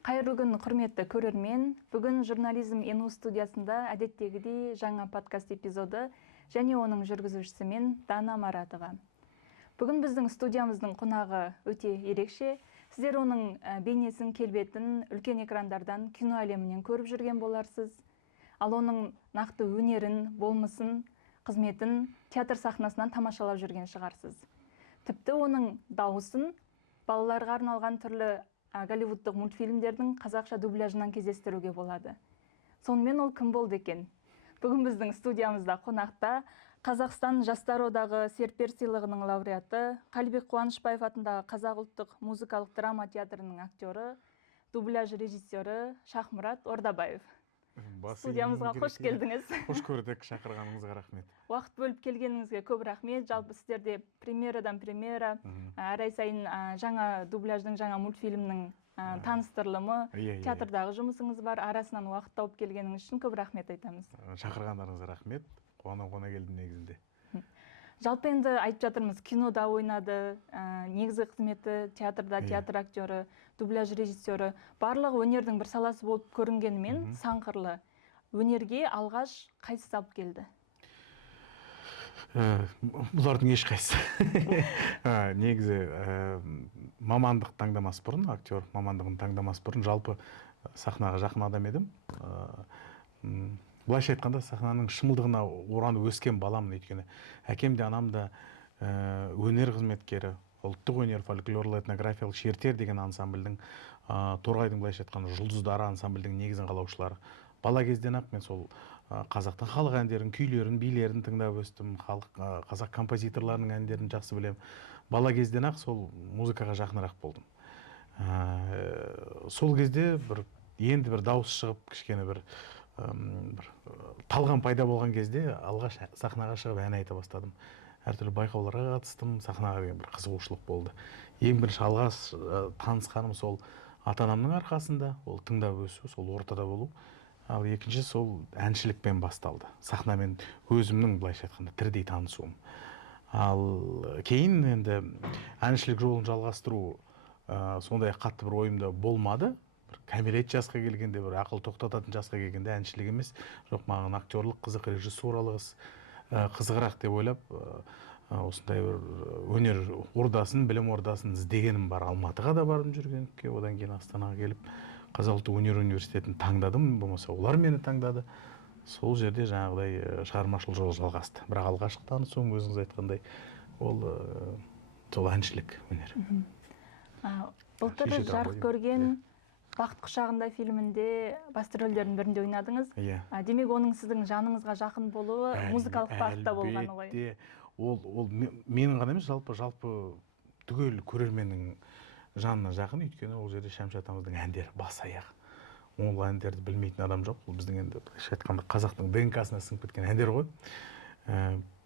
Кайрылуу күн құрметті көрермен. Бүгін журнализм НУ студиясында әдеттегідей жаңа подкаст эпизоды және оның жүргізушісі мен Дана Маратова. Бүгін біздің студиямыздың қонағы өте ерекше. Сіздер оның бейнесін, келбетін үлкен экрандардан кино әлемінен көріп жүрген боларсыз. Ал оның нақты өнерін, болмысын, қызметін театр сахнасынан тамашалап жүрген шығарсыз. Тіпті оның дауысын балаларға арналған түрлі голливудтық мультфильмдердің қазақша дубляжынан кездестіруге болады. Сонымен ол кім болды екен? Бүгін біздің студиямызда қонақта Қазақстан Жастар одағы серпер сыйлығының лауреаты, Қалибек Қуанышбаев атындағы Қазақ ұлттық музыкалық драма театрының актері, дубляж режиссері Шахмұрат Ордабаев. Студиямызға қош келдіңіз. Қош көрдік, шақырғаныңызға рахмет. Уақыт бөліп келгеніңізге көп рахмет. Жалпы сіздерде премьерадан премьера, әр ай сайын жаңа дубляждың, жаңа мультфильмнің таныстырылымы, театрдағы жұмысыңыз бар. Арасынан уақыт тауып келгеніңіз үшін көп рахмет айтамыз. Шақырғандарыңызға рахмет. Қуана келдім негізінде. Жалпы енді айтып жатырмыз, кинода ойнады, негізгі қызметі театрда, театр актері, дубляж режиссері. Барлығы өнердің бір саласы болып көрінгенімен, сан қырлы. Өнерге алғаш қайсысы алып келді? Бұлардың ешқайсысы. Негізі мамандық таңдамас бұрын, актер мамандығын таңдамас бұрын, жалпы сахнаға жақын адам едім. Былайша айтқанда сахнаның шымылдығына оранып өскен баламын, өйткені әкем де анам да өнер қызметкері, ұлттық өнер фольклорлы этнографиялық шертер деген ансамбльдің, Торғайдың былайша айтқанда жұлдыздары ансамбльдің негізін қалаушылары. Бала кезден ақ мен сол қазақтың халық әндерін, күйлерін, билерін тыңдап өстім, қазақ композиторларының әндерін жақсы білем. Бала кезден ақ сол музыкаға жақынырақ болдым. Сол кезде енді бір дауыс шығып, кішкене бір талғам пайда болған кезде алғаш сахнаға шығып ән айта бастадым. Әртүрлі байқауларға қатыстым, сахнаға деген бір қызығушылық болды. Ең бірінші алғаш танысқаным сол ата-анамның арқасында, ол тыңдап өсу, сол ортада болу. Ал екінші сол әншілікпен басталды. Сахнамен өзімнің былайша айтқанда тірідей танысуым. Ал кейін енді әншілік жолын жалғастыру сондай қатты бір ойымда болмады. Кәмелет жасқа келгенде, бір ақыл тоқтататын жасқа келгенде әншілік емес, жоқ маған актерлік қызық, режиссуралық қызығырақ деп ойлап, осындай бір өнер ордасын, білім ордасын іздегенім бар. Алматыға да бардым жүргенке, одан кейін Астанаға келіп, Қазақ ұлттық өнер университетін таңдадым, болмаса олар мені таңдады. Сол жерде жаңағыдай шығармашылық жол жалғасты. Бірақ алғашқы танысуым өзіңіз айтқандай, ол сол әншілік өнер. Былтыр жарық көрген Бақыт құшағында фильмінде басты рөлдердің бірінде ойнадыңыз. Демек оның сіздің жаныңызға жақын болуы музыкалық бағытта болғаны ғой. Ол менің ғана емес, жалпы түгел көрерменнің жанына жақын, өйткені ол жерде Шәмші атамыздың әндері бас аяқ. Ол әндерді білмейтін адам жоқ. Ол біздің енді айтқанда қазақтың ДНК-сына сіңіп кеткен әндер ғой.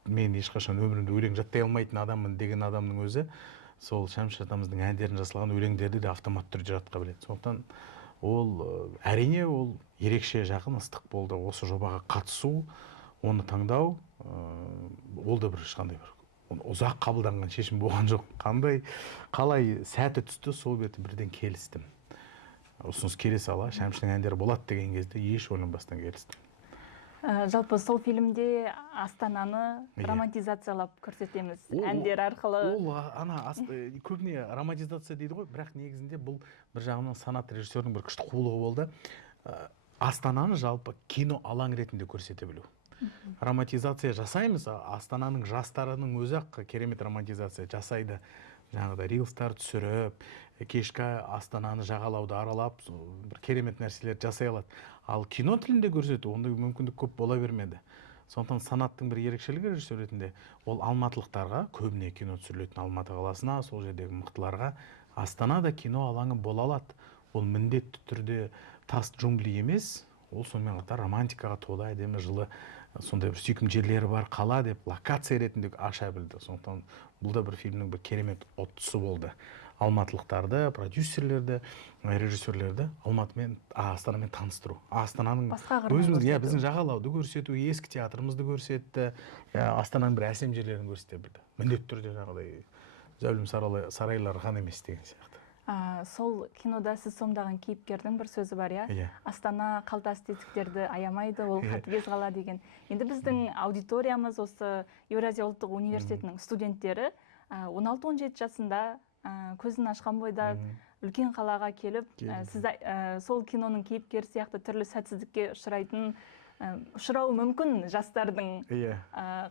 Мен ешқашан өмірімде өлең жаттай алмайтын адаммын деген адамның өзі сол Шәмші атамыздың әндерін жасалған өлеңдерді де автомат түрде жатқа біледі. Сондықтан ол әрине ол ерекше жақын ыстық болды. Осы жобаға қатысу, оны таңдау, ол да бір ешқандай бір ұзақ қабылданған шешім болған жоқ. Қалай сәті түсті, сол беті бірден келістім. Ұсыныс келе сала Шәмшінің әндері болады деген кезде еш ойланбастан келістім. Жалпы сол фильмде Астананы романтизациялап көрсетеміз әндер арқылы. Ол көбіне романтизация дейді ғой, бірақ негізінде бұл бір жағынан санат режиссердің бір күшті қулығы болды. Астананы жалпы кино алаң ретінде көрсете білу. Романтизация жасаймыз, Астананың жастарының өзі ақ керемет романтизация жасайды. Жаңағыда рилстар түсіріп, кешкі Астананы жағалауды аралап, бір керемет нәрселер жасай алады. Ал кино тілінде көрсету, ондай мүмкіндік көп бола бермеді. Сондықтан санаттың бір ерекшелігі режиссер ретінде ол алматылықтарға, көбіне кино түсірілетін Алматы қаласына, сол жердегі мықтыларға Астанада кино алаңы бола алады. Ол міндетті түрде тас джунгли емес, ол сонымен қатар романтикаға толы, әдемі жылы сондай бір сүйкім жерлері бар қала деп локация ретінде аша білді. Сондықтан бұл да бір фильмнің бір керемет оттысы болды. Алматылықтарды, продюсерлерді, режиссерлерді Астанамен таныстыру. Астананың біздің жағалауды көрсету, ескі театрымызды көрсетті, Астананың бір әсем жерлерін көрсете білді. Міндетті түрде жаңағыдай зәулім сарайлар ғана емес деген сияқты. Сол кинода сіз сомдаған кейіпкердің бір сөзі бар, иә? Иә. Астана қалтасы тетіктерді аямайды, ол қатыгез қала деген. Енді біздің аудиториямыз осы Еуразия ұлттық университетінің студенттері 16-17 жасында көзін ашқан бойда үлкен қалаға келіп, сіз сол киноның кейіпкері сияқты түрлі сәтсіздікке ұшырауы мүмкін жастардың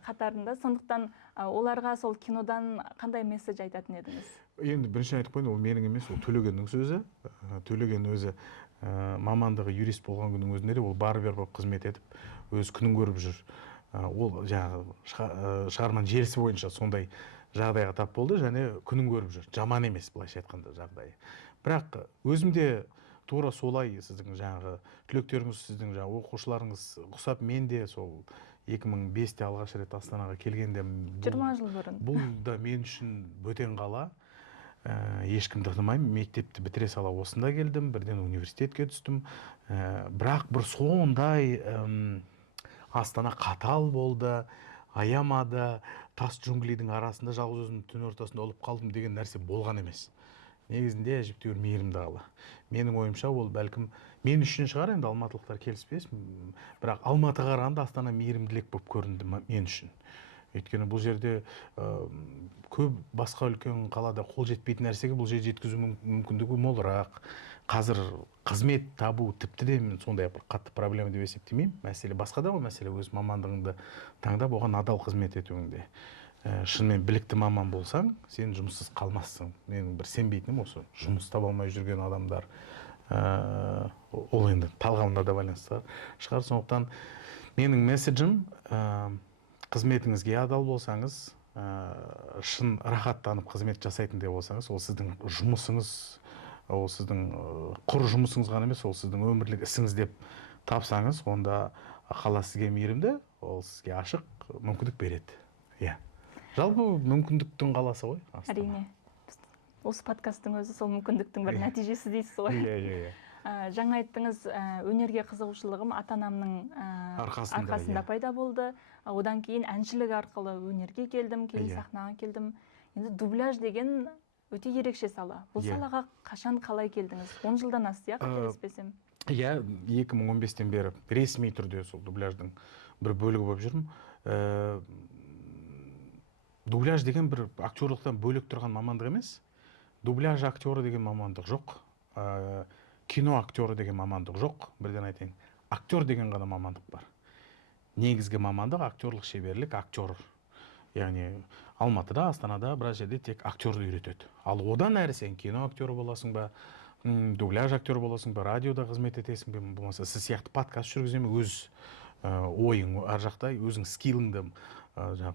қатарында. Сондықтан оларға сол кинодан қандай месседж айтатын едіңіз? Енді бірінші айтып қойын, ол менің емес, ол Төлегеннің сөзі. Төлеген өзі мамандығы юрист болған күннің өзінде де ол барбер болып қызмет етіп, өз күнін көріп жүр. Ол жаңағы шығарманың желісі бойынша сондай жағдайға тап болды, және күнін көріп жүр. Жаман емес, былайша айтқанда жағдайы. Бірақ өзімде тура солай сіздің жаңағы түлектеріңіз, сіздің жаңағы оқушыларыңыз ұқсап, мен де сол 2005-те алғаш рет Астанаға келгенде 20 жыл бұрын. Бұл да мен үшін бөтен қала. Ешкімді танымаймын, мектепті бітіре сала осында келдім, бірден университетке түстім. Бірақ бір сондай Астана қатал болды, аямады, тас джунглидің арасында жалғыз өзім түн ортасында өліп қалдым деген нәрсе болған емес. Негізінде әжептәуір мейірімді қала. Менің ойымша ол бәлкім мен үшін шығар, енді алматылықтар келіспес, бірақ Алматыға қарағанда Астана мейірімділік болып көрінді мен үшін. Өйткені бұл жерде көп басқа үлкен қалада қол жетпейтін нәрсеге бұл жерде жеткізу мүмкіндігі молырақ. Қазір қызмет табу тіпті де мен сондай бір қатты проблема деп есептемеймін. Мәселе басқада ғой, мәселе өз мамандығыңды таңдап оған адал қызмет етуіңде. Шынымен білікті маман болсаң, сен жұмыссыз қалмассың. Менің бір сенбейтінім осы, жұмыс таба алмай жүрген адамдар ол енді талғамына да байланысты шығар. Сондықтан менің месседжім, қызметіңізге адал болсаңыз, шын рахаттанып қызмет жасайтындай болсаңыз, ол сіздің жұмысыңыз, ол сіздің құр жұмысыңыз ғана емес, ол сіздің өмірлік ісіңіз деп тапсаңыз, онда қала сізге мейірімді, ол сізге ашық мүмкіндік береді. Иә. Жалпы мүмкіндіктің қаласы ғой Астана. Әрине. Осы подкасттың өзі сол мүмкіндіктің бір нәтижесі дейсіз ғой. Иә. Жаңа айттыңыз, өнерге қызығушылығым ата-анамның арқасында пайда болды. Одан кейін әншілік арқылы өнерге келдім, кейін сахнаға келдім. Енді дубляж деген өте ерекше сала. Бұл салаға қашан қалай келдіңіз? 10 жылдан асты, қателеспесем. Иә, 2015-тен бері ресми түрде сол дубляждың бір бөлігі болып жүрмін. Дубляж деген бір актерлықтан бөлек тұрған мамандық емес. Дубляж актері деген мамандық жоқ. Кино актері деген мамандық жоқ. Бірден айтайын. Актер деген ғана мамандық бар. Негізгі мамандық актерлық шеберлік, актер. Яғни Алматыда, Астанада, біраз жерде тек актерді үйретеді. Ал одан әрі сен кино актері боласың ба, дубляж актері боласың ба, радиода қызмет етесің бе, болмаса сіз сияқты подкаст жүргіземін, өз ойың ар жақта өзің скилліңді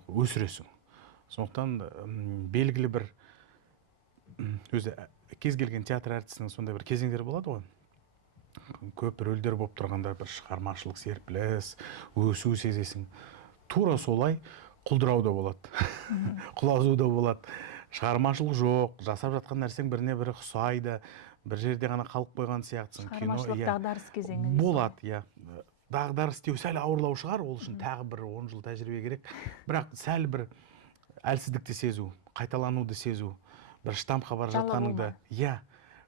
өсіресің. Сондықтан белгілі бір өзі кез келген театр әртісінің сондай бір кезеңдері болады ғой. Көп рөлдер болып тұрғанда бір шығармашылық серпіліс, өсу сезесің. Тура солай құлдырау да болады, құлазу да болады. Шығармашылық жоқ, жасап жатқан нәрсең біріне бірі ұқсайды, бір жерде ғана қалып қойған сияқтысың. Шығармашылық дағдарыс кезеңі болады, иә. Дағдарыс деу сәл ауырлау шығар, ол үшін тағы бір 10 жыл тәжірибе керек. Бірақ сәл бір әлсіздікті сезу, қайталануды сезу, бір штампқа бара жатқаныңды,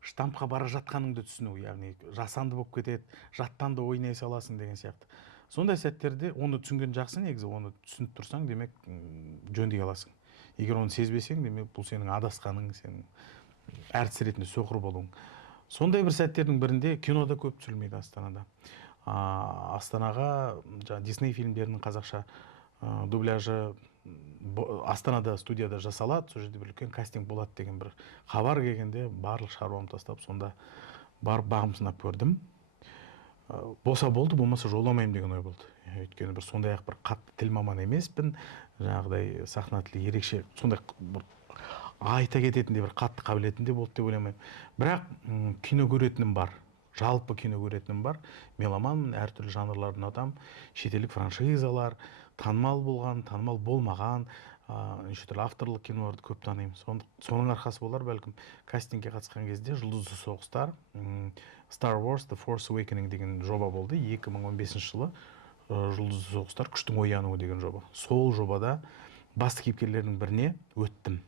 штампқа бара жатқаныңды түсіну, яғни жасанды болып кетеді, жаттан да ойнай саласың деген сияқты. Сондай сәттерде оны түсінген жақсы, негізі оны түсініп тұрсаң, демек жөндей аласың. Егер оны сезбесең, демек бұл сенің адасқаның, сенің әртіс ретінде соқыр болуың. Сондай бір сәттердің бірінде кинода көп түсірілмейді Астанада. Астанаға Дисней фильмдерінің қазақша дубляжы Астанада студияда жасалады, сол жерде бір үлкен кастинг болады деген бір хабар келгенде барлық шаруамды тастап, сонда барып бағым сынап көрдім. Болса болды, болмаса жоламаймын деген ой болды. Өйткені бір сондай ақ бір қатты тіл маманы емеспін, жаңағыдай сахна тілі ерекше, сондай бір айта кететіндей бір қатты қабілетінде болды деп ойламаймын. Бірақ кино көретінім бар. Жалпы кино көретінім бар. Меломанмын, әртүрлі жанрларды ұнатамын. Шетелдік франшизалар, танымал болған, танымал болмаған, неше түрлі авторлық киноларды көп танимын. Соның арқасы болар бәлкім. Кастингке қатысқан кезде Жұлдызды соғыстар, Star Wars The Force Awakening деген жоба болды. 2015 жылы Жұлдызды соғыстар күштің оянуы деген жоба. Сол жобада басты кейіпкерлердің біріне өттім.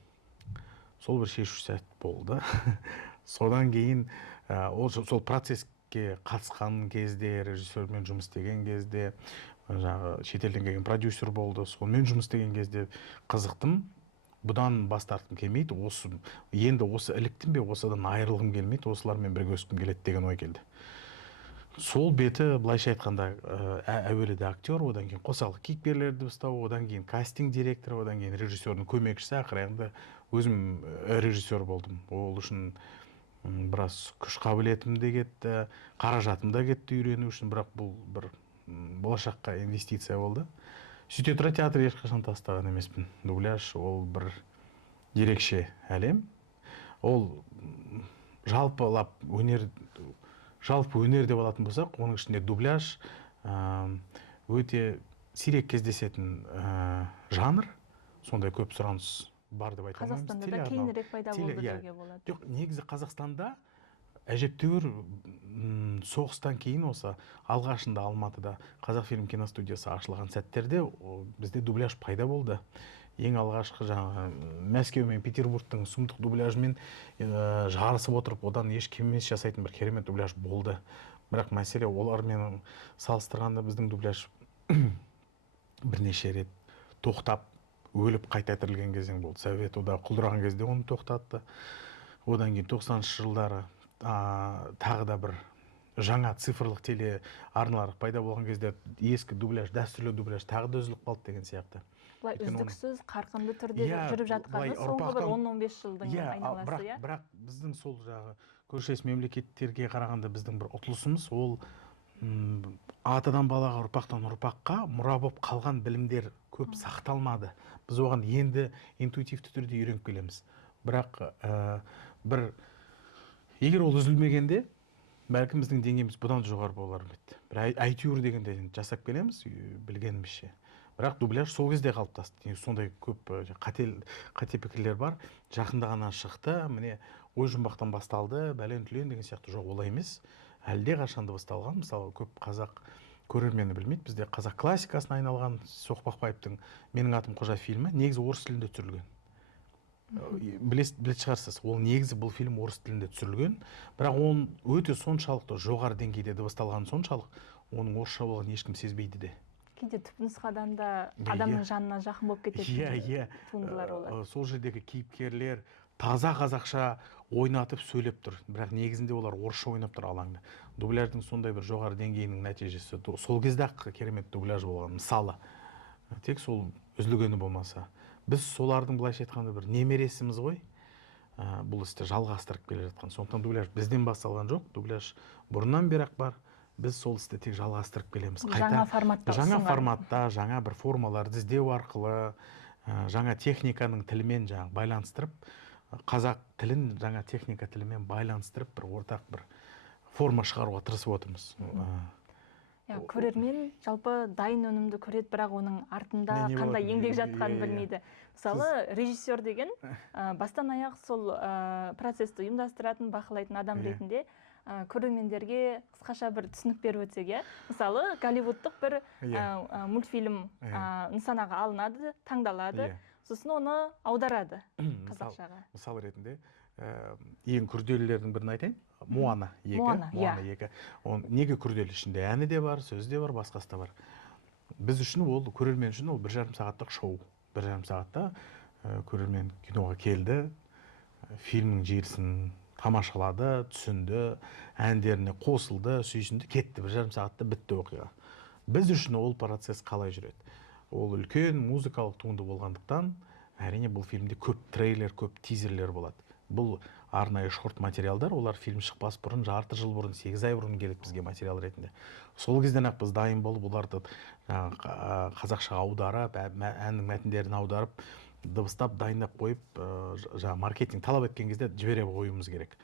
Сол бір шешу сәт болды. содан кейін сол процесске қатысқан кезде, режиссермен жұмыс істеген кезде, жаңағы шетелден келген продюсер болды, сонымен жұмыс істеген кезде қызықтым. Бұдан бас тартқым келмейді, енді осы іліктім бе, осыдан айырылғым келмейді, осылармен бірге өскім келеді деген ой келді. Сол беті былайша айтқанда әуелі актер, одан кейін қосалық кейіпкерлерді ұстау, одан кейін кастинг директор, одан кейін режиссердің көмекшісі, ақырында өзім режиссер болдым. Ол үшін біраз күш қабілетім де кетті, қаражатым да кетті үйрену үшін, бірақ бұл бір болашаққа инвестиция болды. Сөйте тұра театр ешқашан тастаған емеспін. Дубляж ол бір ерекше әлем. Ол жалпы өнер деп алатын болсақ, оның ішінде дубляж өте сирек кездесетін жанр, сондай көп сұраныс бар деп айта алмаймыз. Қазақстанда да кейінірек пайда болды деуге болады. Жоқ, негізі Қазақстанда әжептәуір соғыстан кейін осы алғашында Алматыда Қазақфильм киностудиясы ашылған сәттерде бізде дубляж пайда болды. Ең алғашқы жаңағы Мәскеу мен Петербургтың сұмдық дубляжымен жарысып отырып, одан еш кем емес жасайтын бір керемет дубляж болды. Бірақ мәселе олармен салыстырғанда біздің дубляж бірнеше рет тоқтап, өліп қайта тірілген кезең болды. Совет одағы құлдыраған кезде оны тоқтатты. Одан кейін 90-шы жылдары тағы да бір жаңа цифрлық теле арналар пайда болған кезде ескі дубляж, дәстүрлі дубляж тағы да үзіліп қалды деген сияқты. Былай үздіксіз, қарқынды түрде жүріп жатқаны соңғы бір 10-15 жылдың айналасы, бірақ біздің сол жағы көршілес мемлекеттерге қарағанда біздің бір ұтылысымыз, ол атадан балаға, ұрпақтан ұрпаққа мұра болып қалған білімдер көп сақталмады. Біз оған енді интуитивті түрде үйреніп келеміз. Бірақ егер ол үзілмегенде, бәлкім біздің деңгейіміз бұдан жоғары болар еді. Бір әйтеуір дегенде жасап келеміз, білгенімізше. Бірақ дубляж сол кезде қалыптасты. Сондай көп қате пікірлер бар. Жақында ғана шықты, міне ой жұмбақтан басталды, бәлен түлен деген сияқты. Жоқ, олай емес. Әлде қашанда басталған. Мысалы, көп қазақ көрермені білмейді. Бізде қазақ классикасына айналған Соқпақбаевтың "Менің атым Қожа" фильмі негізі орыс тілінде түсірілген. Білет шығарсыз, ол негізі бұл фильм орыс тілінде түсірілген, бірақ он өте соншалықты жоғары деңгейде дыбысталған соншалық, оның орысша болғанын ешкім сезбейді де. Кейде түпнұсқадан да адамның жанына жақын болып кететін туындылар олар. Сол жердегі кейіпкерлер таза қазақша ойнатып сөйлеп тұр, бірақ негізінде олар орысша ойнап тұр алаңда. Дубляждың сондай бір жоғары деңгейінің нәтижесі сол кезде-ақ керемет дубляж болған. Мысалы, тек сол үзілгені болмаса, біз солардың былайша айтқанда бір немересіміз ғой, бұл істі жалғастырып келе жатқан. Сондықтан дубляж бізден басталған жоқ, дубляж бұрыннан бері-ақ бар. Біз сол істі тек жалғастырып келеміз. Жаңа форматта, жаңа бір формаларды іздеу арқылы, жаңа техниканың тілімен байланыстырып, қазақ тілін жаңа техника тілімен байланыстырып, бір ортақ бір форма шығаруға тырысып отырмыз. Көрермен жалпы дайын өнімді көреді, бірақ оның артында қандай еңбек жатқанын білмейді. Мысалы, режиссер деген бастан аяқ сол процесті ұйымдастыратын, бақылайтын адам ретінде көрермендерге қысқаша бір түсінік беріп өтсек, мысалы, голливудтық бір мультфильм нысанаға алынады, таңдалады, сосын оны аударады қазақшаға. Мысал ретінде ең күрделілердің бірін айтайын, Моана 2. Неге күрделі? Ішінде әні де бар, сөзі де бар, басқасы да бар. Біз үшін ол, көрермен үшін ол 1,5 сағаттық шоу. 1,5 сағатта көрермен киноға келді, фильмнің желісін тамашалады, түсінді, әндеріне қосылды, сүйсінді, кетті. 1,5 сағатта бітті оқиға. Біз үшін ол процесс қалай жүреді? Ол үлкен музыкалық туынды болғандықтан, әрине бұл фильмде көп трейлер, көп тизерлер болады. Бұл арнайы шорт материалдар, олар фильм шықпас бұрын, жарты жыл бұрын, 8 ай бұрын келеді бізге материал ретінде. Сол кезден-ақ біз дайын болып, оларды қазақшаға аударып, әннің мәтіндерін аударып, дыбыстап, дайындап қойып, маркетинг талап еткен кезде жібере қоюымыз керек.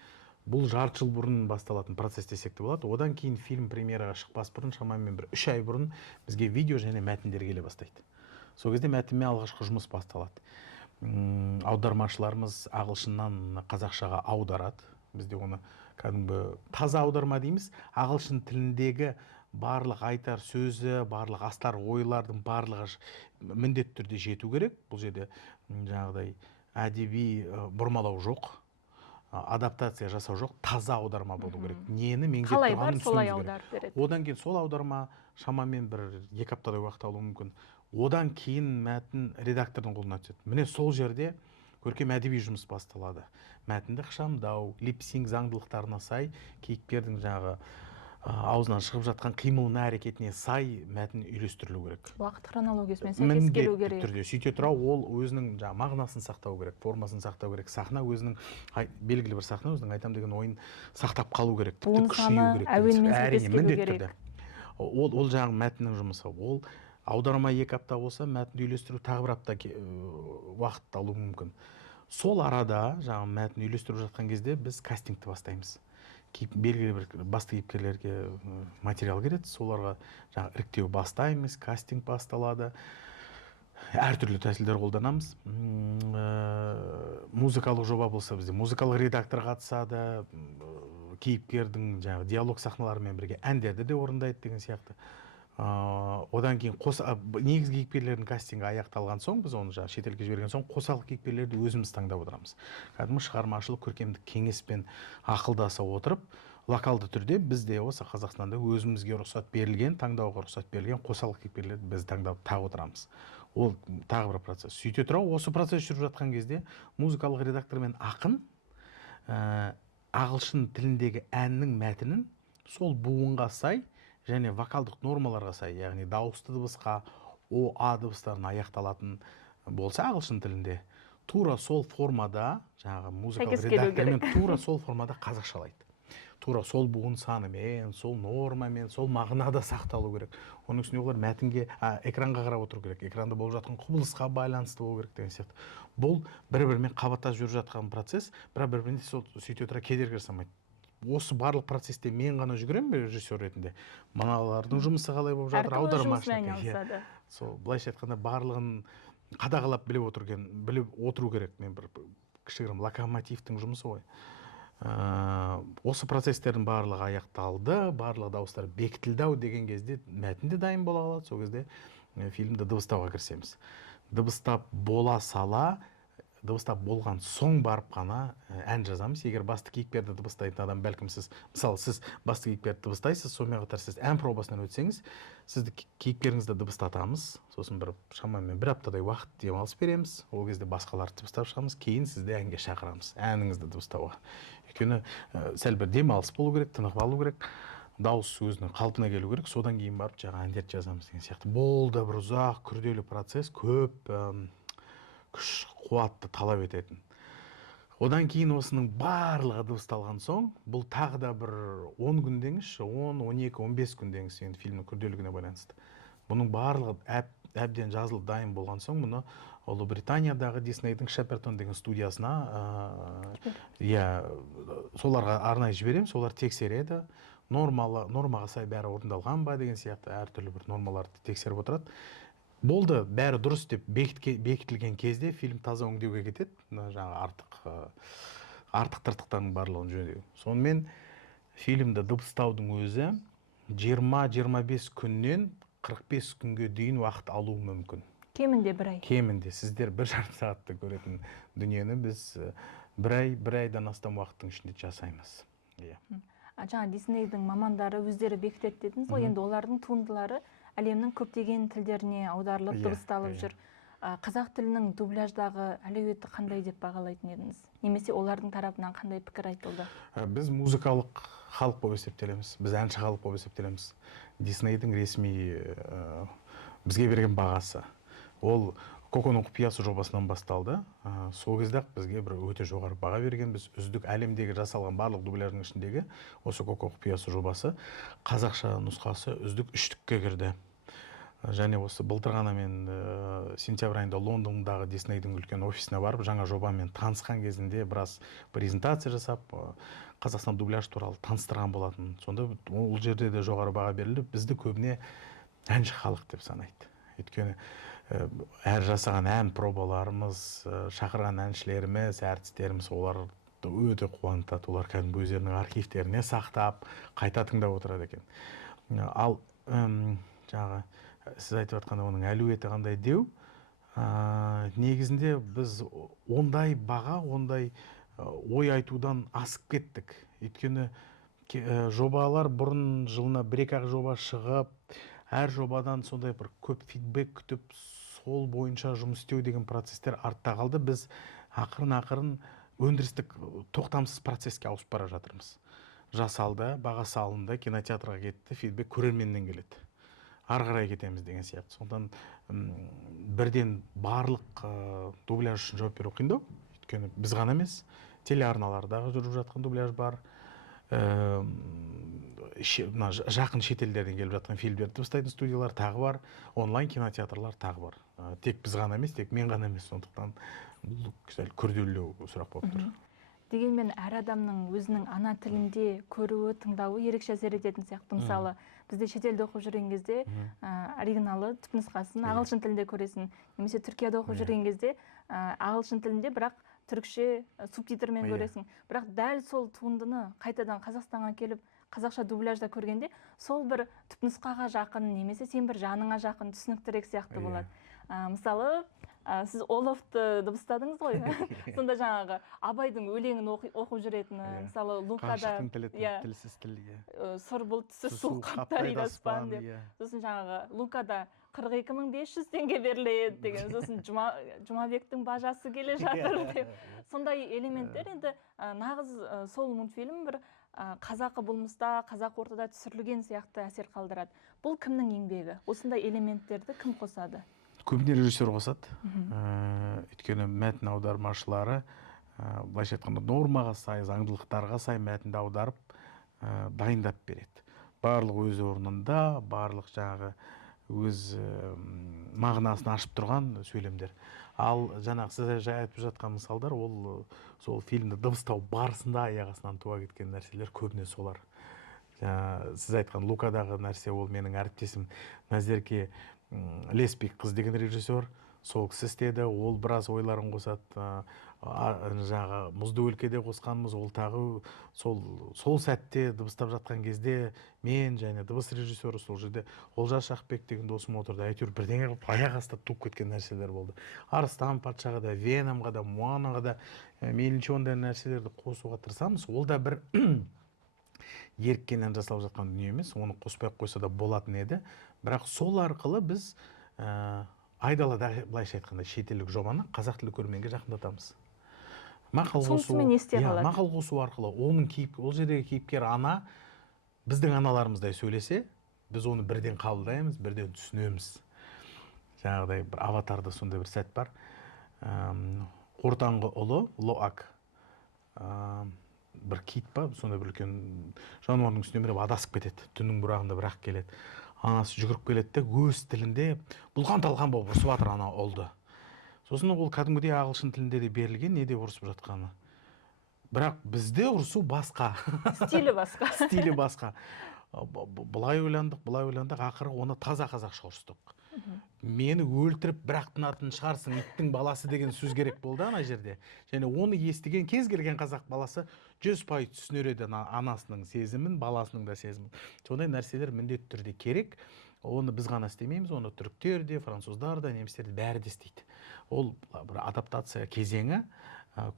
Бұл жарты жыл бұрын басталатын процесс десек те болады. Одан кейін фильм премьераға шықпас бұрын, шамамен бір 3 ай бұрын бізге видео және мәтіндер келе бастайды. Сол кезде мәтінмен алғашқы жұмыс басталады. Аудармашыларымыз ағылшыннан қазақшаға аударады. Бізде оны кәдімгі таза аударма дейміз. Ағылшын тіліндегі барлық айтар сөзі, барлық астар ойлардың барлығы міндетті түрде жету керек. Бұл жерде жаңағыдай әдеби бұрмалау жоқ. адаптация жасау жоқ, таза аударма болу керек. Нені меңгеріп қалай бар тұрғанын солай түсінуіміз керек. аударып береді. Одан кейін сол аударма шамамен бір 2 аптадай уақыт алуы мүмкін. Одан кейін мәтін редактордың қолына түседі. Міне сол жерде көркем әдеби жұмыс басталады. Мәтінді ықшамдау, липсинг заңдылықтарына сай, кейіпкердің жаңағы аузынан шығып жатқан қимылына, әрекетіне сай мәтін үйлестірілу керек. Уақыт хронологиясымен сәйкес келу Міндетті керек. түрде. Сөйте тұра ол өзінің мағынасын сақтау керек, формасын сақтау керек. Сахна өзінің белгілі бір сахна өзінің айтам деген ойын сақтап қалу керек. Буын саны әуенмен сәйкес келу керек. Ол жаңағы мәтіннің жұмысы. Ол аударма 2 апта болса, мәтінді үйлестіру тағы 1 апта уақыт алуы мүмкін. Сол арада жаңағы мәтін үйлестіріп жатқан кезде біз кастингті бастаймыз. Белгілі бір басты кейіпкерлерге материал келеді, соларға жаңағы іріктеу бастаймыз, кастинг басталады. Әртүрлі тәсілдер қолданамыз. Музыкалық жоба болса бізде музыкалық редактор қатысады, кейіпкердің жаңағы диалог сахналарымен бірге әндерді де орындайды деген сияқты. Одан кейін негізгі кейіпкерлердің кастингі аяқталған соң, біз оны шетелге жіберген соң қосалық кейіпкерлерді өзіміз таңдап отырамыз. Кәдімгі шығармашылық көркемдік кеңеспен ақылдаса отырып, локалды түрде бізде осы Қазақстанда өзімізге рұқсат берілген, таңдауға рұқсат берілген қосалық кейіпкерлерді біз таңдап тағы отырамыз. Ол тағы бір процесс. Сөйте тұра, осы процесс жүріп жатқан кезде музыкалық редактор мен ақын ағылшын тіліндегі әннің мәтінін сол буынға сай және вокалдық нормаларға сай, яғни дауысты дыбысқа ОА дыбыстарын аяқталатын болса ағылшын тілінде, тура сол формада, жаңағы музыкалық редактормен тура сол формада қазақшалайды. Тура сол буын санымен, сол нормамен, сол мағынада сақталу керек. Оның үстіне олар мәтінге, экранға қарап отыру керек, экранда болып жатқан құбылысқа байланысты болу керек деген сияқты. Бұл бір-бірімен қабаттас жүріп жатқан процесс, бірақ бір-біріне сөйте тұра кедергі жасамайды. Осы барлық процесте мен ғана жүгіремін бе режиссер ретінде? Мыналардың жұмысы қалай болып жатыр, аудармашылық. Сол былайша айтқанда барлығын қадағалап біліп отыру керек. Мен бір кішігірім локомотивтің жұмысы ғой. Осы процестердің барлығы аяқталды, барлық дауыстар бекітілді деген кезде мәтін де дайын бола қалады. Сол кезде фильмді дыбыстауға кірісеміз. Дыбыстап болған соң барып қана ән жазамыз. Егер басты кейіпкерді дыбыстайтын адам, бәлкім мысалы сіз басты кейіпкерді дыбыстайсыз, сонымен қатар сіз ән пробасынан өтсеңіз, сізді кейіпкеріңізді дыбыстатамыз. Сосын шамамен 1 аптадай уақыт демалыс береміз. Ол кезде басқаларды дыбыстап шығамыз, кейін сізді әнге шақырамыз, әніңізді дыбыстауға. Өйткені сәл бір демалыс болу керек, тынығып алу керек, дауыс өзінің қалпына келу керек, содан кейін барып жаңа әндерді жазамыз деген сияқты. Бұл да бір ұзақ, күрделі процесс, көп күш қуатты талап ететін. Одан кейін осының барлығы дыбысталған соң, бұл тағы да бір 10 күн деңізші, 10, 12, 15 күн деңіз енді фильмнің күрделілігіне байланысты. Бұның барлығы әбден жазылып дайын болған соң, бұны Ұлыбританиядағы Диснейдің Шепертон деген студиясына, соларға арнайы жібереміз, солар тексереді, нормаға сай бәрі орындалған ба деген сияқты әртүрлі бір нормаларды тексеріп отырады. Болды, бәрі дұрыс деп бекітілген кезде фильм таза өңдеуге кетеді, жаңа артық тыртықтардың барлығын жөндеу. Сонымен фильмді дыбыстаудың өзі 20-25 күннен 45 күнге дейін уақыт алуы мүмкін. Кемінде 1 ай. Кемінде. Сіздер 1,5 сағатты көретін дүниені біз 1 айдан астам уақыттың ішінде жасаймыз. Жаңа Диснейдің мамандары өздері бекітеді дедіңіз ғой, енді олардың туындылары әлемнің көптеген тілдеріне аударылып, дыбысталып жүр. Қазақ тілінің дубляждағы әлеуеті қандай деп бағалайтын едіңіз? Немесе олардың тарапынан қандай пікір айтылды? Біз музыкалық халық болып есептелеміз. Біз әнші халық болып есептелеміз. Диснейдің ресми бізге берген бағасы. Ол Коконың құпиясы жобасынан басталды. Сол кезде бізге бір өте жоғары баға берген. Біз үздік әлемдегі жасалған барлық дубляждың ішіндегі осы Коко құпиясы жобасы қазақша нұсқасы үздік 3-тікке кірді. Және осы былтыр ғана мен сентябрь айында Лондондағы Диснейдің үлкен офисіне барып, жаңа жобамен танысқан кезінде біраз презентация жасап, Қазақстан дубляж туралы таныстырған болатын. Сонда ол жерде де жоғары баға беріліп, бізді көбіне әнші халық деп санайды. Өйткені әр жасаған ән пробаларымыз, шақырған әншілеріміз, әртістеріміз оларды өте қуантады. Олар кәдімгі өздерінің архивтеріне сақтап, қайта тыңдап отырады екен. Ал жаңағы сіз айтып жатқанда оның әлеуеті қандай деу, негізінде біз ондай баға, ондай ой айтудан асып кеттік. Өйткені жобалар бұрын жылына 1-2 жоба шығып, әр жобадан сондай бір көп фидбек күтіп, сол бойынша жұмыс істеу деген процестер артта қалды. Біз ақырын өндірістік тоқтамсыз процесске ауысып бара жатырмыз. Жасалды, баға салынды, кинотеатрға кетті, фидбек көрерменнен келеді. Ары қарай кетеміз деген сияқты. Сондықтан бірден барлық дубляж үшін жауап беру қиындау. Өйткені біз ғана емес, телеарналардағы жүріп жатқан дубляж бар. Жақын шетелдерден келіп жатқан фильмдерді дыбыстайтын студиялар тағы бар, онлайн кинотеатрлар тағы бар. Тек біз ғана емес, тек мен ғана емес. Сондықтан бұл күрделі сұрақ болып тұр. Дегенмен әр адамның өзінің ана тілінде көруі, тыңдауы ерекше әсер ететін сияқты. Мысалы, бізде шетелде оқып жүрген кезде оригиналы түпнұсқасын ағылшын тілінде көресің, немесе Түркияда оқып жүрген кезде ағылшын тілінде, бірақ түрікше субтитрмен көресің. Бірақ дәл сол туындыны қайтадан Қазақстанға келіп қазақша дубляжда көргенде, сол бір түпнұсқаға жақын, немесе сен бір жаныңа жақын, түсініктірек сияқты болады. Мысалы, сіз Оловты дыбыстадыңыз ғой. Сонда жаңағы Абайдың өлеңін оқып жүретіні, мысалы Лукада тілсіз тіл, сұр бұлтсыз су қаптайды аспан деп. Сосын жаңағы Лукада 42.500 теңге беріледі деген, сосын Жұмабектің бажасы келе жатыр деп. Сондай элементтер енді нағыз сол мультфильм бір қазақы болмыста, қазақ ортада түсірілген сияқты әсер қалдырады. Бұл кімнің еңбегі? Осындай элементтерді кім қосады? Көбіне режиссер қосады. Өйткені мәтін аудармашылары, былайша айтқанда, нормаға сай, заңдылықтарға сай мәтінді аударып, дайындап береді. Барлық өз орнында, барлық жаңағы өз мағынасын ашып тұрған сөйлемдер. Ал жаңағы сіз айтып жатқан мысалдар, ол сол фильмді дыбыстау барысында аяқ астынан туа кеткен нәрселер көбіне солар. Сіз айтқан Лукадағы нәрсе, ол менің әріптесім Назерке Леспик қыз деген режиссер, сол кісі істеді, ол біраз ойларын қосады. Жаңағы Мұзды өлкеде қосқанымыз, ол тағы сол сәтте дыбыстап жатқан кезде мен және дыбыс режиссері сол жерде Олжас Шахбек деген досым отырды. Әйтеуір бірдеңе қылып аяқ асты туып кеткен нәрселер болды. Арыстан патшаға да, Венамға да, Муанаға да мейлінше ондай нәрселерді қосуға тырысамыз. Ол да бір еріккеннен жасалып жатқан дүние емес, оны қоспай қойса да болатын еді. Бірақ сол арқылы біз айдалада, былайша айтқанда, шетелдік жобаны қазақ тілі көрерменге жақындатамыз. Мақал қосу арқылы ол жердегі кейіпкер ана біздің аналарымыздай сөйлесе, біз оны бірден қабылдаймыз, бірден түсінеміз. Жаңағыдай бір Аватарда сондай бір сәт бар. Ортаңғы ұлы Лоак бір кит па, сондай бір үлкен жануардың үстіне мініп адасып кетеді. Түннің бұрағында бірақ келеді. Анасы жүгіріп келеді де өз тілінде бұлқан-талқан болып ұрсып жатыр ана ұлды. Сосын ол кәдімгідей ағылшын тілінде де берілген, не деп ұрсып жатқаны. Бірақ бізде ұрсу басқа. Стилі басқа. Стилі басқа. Бұлай ойландық, ақыры оны таза қазақша ұрыстық. Мені өлтіріп бірақ тынатын шығарсың, иттің баласы деген сөз керек болды ана жерде. Және оны естіген кез келген қазақ баласы 100% түсінер еді анасының сезімін, баласының да сезімін. Сондай нәрселер міндетті түрде керек. Оны біз ғана істемейміз, оны түріктер де, француздар да, немістер де бәрі де істейді. Ол бір адаптация кезеңі,